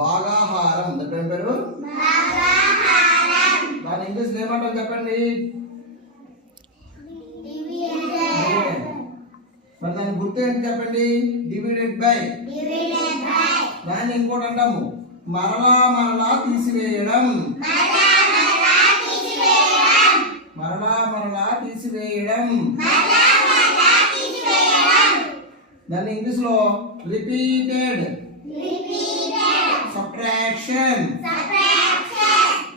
భాగాహారం. దాని పేరు దాని ఇంగ్లీష్ ఏమంటారు చెప్పండి? మరి దాని గుర్తు ఏంటి చెప్పండి? Divided by. దాన్ని ఇంకోటి అంటాము మరలా మరలా తీసివేయడం. మరలా మరలా తీసివేయడం. దాన్ని ఇంగ్లీష్ లో రిపీటెడ్ సబ్ట్రాక్షన్.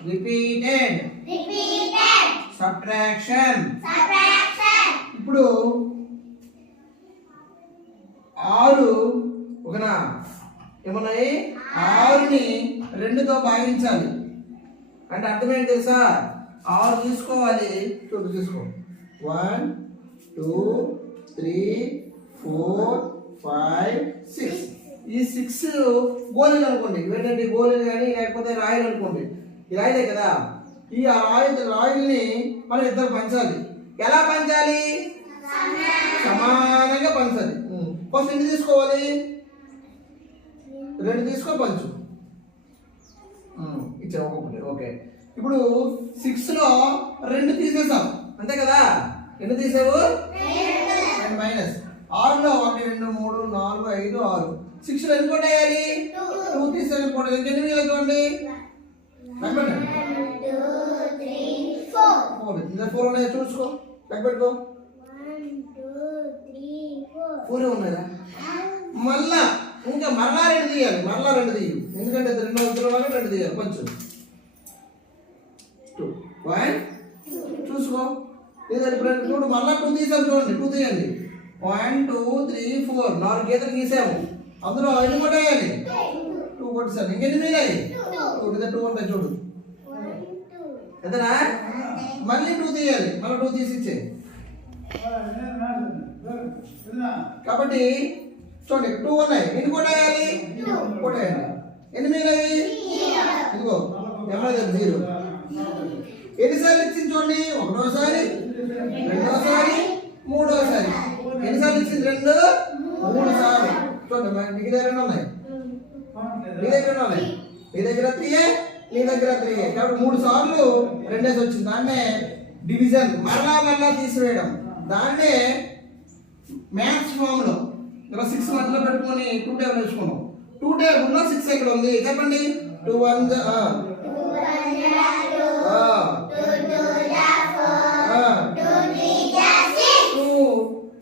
Repeated subtraction. ఇప్పుడు 6 ఒకనా ఏమన్నాయి? 6ని 2తో భాగించాలి అంటే అర్థమేంటి తెలుసా? 6 తీసుకోవాలి. తీసుకో 1 2 3 4 5 6. ఈ 6 గోళీలు అనుకోండి. ఏంటంటే గోళీలు కానీ లేకపోతే రాయిలు అనుకోండి. ఈ రాయిలే కదా. ఈ రాయిల్ని మనం ఇద్దరు పంచాలి. ఎలా పంచాలి? సమానంగా పంచాలి. ఫస్ట్ ఎన్ని తీసుకోవాలి? 2 తీసుకో పంచు. ఇచ్చా ఒక్కొక్కటి. ఓకే, ఇప్పుడు 6లో 2 తీసేసాం అంతే కదా. ఎన్ని తీసావు? 2 మైనస్ 6లో 1 2 3 4 5 6. 6లో ఎన్ని కూడా వేయాలి? 2 తీసేయాలి. కూడా ఎన్ని మిగిలిందండి? 1 2 3 4 4 ఉన్నాయి. చూసుకో లెక్క పెట్టుకో. 1 2 3 4 ఉన్నాయా? మళ్ళా ఇంకా మరలా 2 తీయాలి. మరలా 2 తీయు. ఎందుకంటే 2 వద్దుల వల్ల 2 తీయాలి. కొంచెం 2 1 చూసుకో. లేదా ఇప్పుడు చూడు మళ్ళా 2 తీసాము. చూడండి 2 తీయండి. 1 2 3 4 4 గీతలు గీసాము. అందులో ఎన్ని కూడా వేయాలి? 2 కొట్టేసాను. ఇంకెన్ని మిగిలాయి? 2 ఉంటాయి చూడు. ఎంతనా? మళ్ళీ 2 తీయాలి. మళ్ళీ 2 తీసి ఇచ్చే. కాబట్టి చూడండి 2 ఉన్నాయి. ఎన్ని కూడా వేయాలి? కొట్టేయండి. ఎన్ని మిగిలాయి? ఇదిగో ఏమైనా 0. ఎన్నిసార్లు ఇచ్చింది చూడండి? ఒకటోసారి, రెండోసారి, మూడోసారి. ఎన్నిసార్లు ఇచ్చింది? 2 3 సార్లు. చూడండి మీ దగ్గర ఉన్నాయి. మీ దగ్గర ఉన్నాయి. మీ దగ్గర 3 నీ దగ్గర 3. కాబట్టి 3 సార్లు 2 వచ్చింది. దాన్నే డివిజన్. మరలా మరలా తీసివేయడం. దాన్నే మ్యాథ్స్ ఫామ్ లో 6 మధ్యలో పెట్టుకొని 2 టేబుల్ వేసుకున్నాం. 2 టేబుల్ లో 6 ఎక్కడ ఉంది చెప్పండి? 2 1 2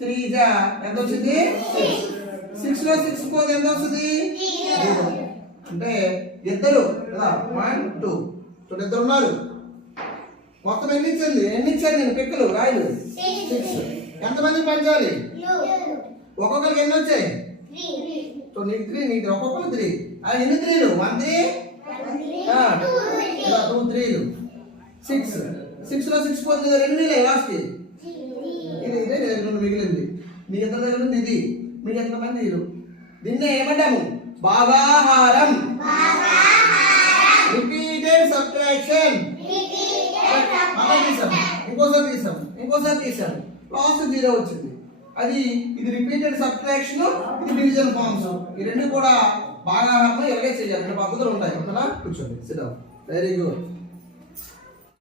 3 ఎంత వచ్చింది? 6లో 6 పోతే ఎంత వస్తుంది? 0. అంటే ఇద్దరు కదా 1 2. చూడండి ఇద్దరు ఉన్నారు. మొత్తం ఎన్ని ఇచ్చింది? నేను పిక్కలు రాయలు 6. ఎంతమంది పంచాలి? ఒక్కొక్కరికి ఎన్ని వచ్చాయి? 3. నీకు 3 నీకు ఒక్కొక్కరు 3. అది ఎన్ని 3లు? 1 3 2 3లు 6. 6లో 6 పోతుంది కదా. 2 మిగిలాయి లాస్ట్కి. ఇది ఇదే 2 మిగిలింది. మీకు ఎంత దగ్గర ఉంది? ఇది మీకు ఎంతమంది? దీన్నే ఏమంటాము? భాగాహారం. Repeated subtraction. ఇంకోసారి తీసాం లాస్ట్ 0 వచ్చింది. ఇది రిపీటెడ్ సబ్ట్రాక్షన్, ఇది డివిజన్ ఫార్మ్స్. ఈ రెండు కూడా భాగాహారం ఇలాగే చేయాలి. పద్ధతులు ఉంటాయి. కూర్చోండి. సిద్ధం. Very good.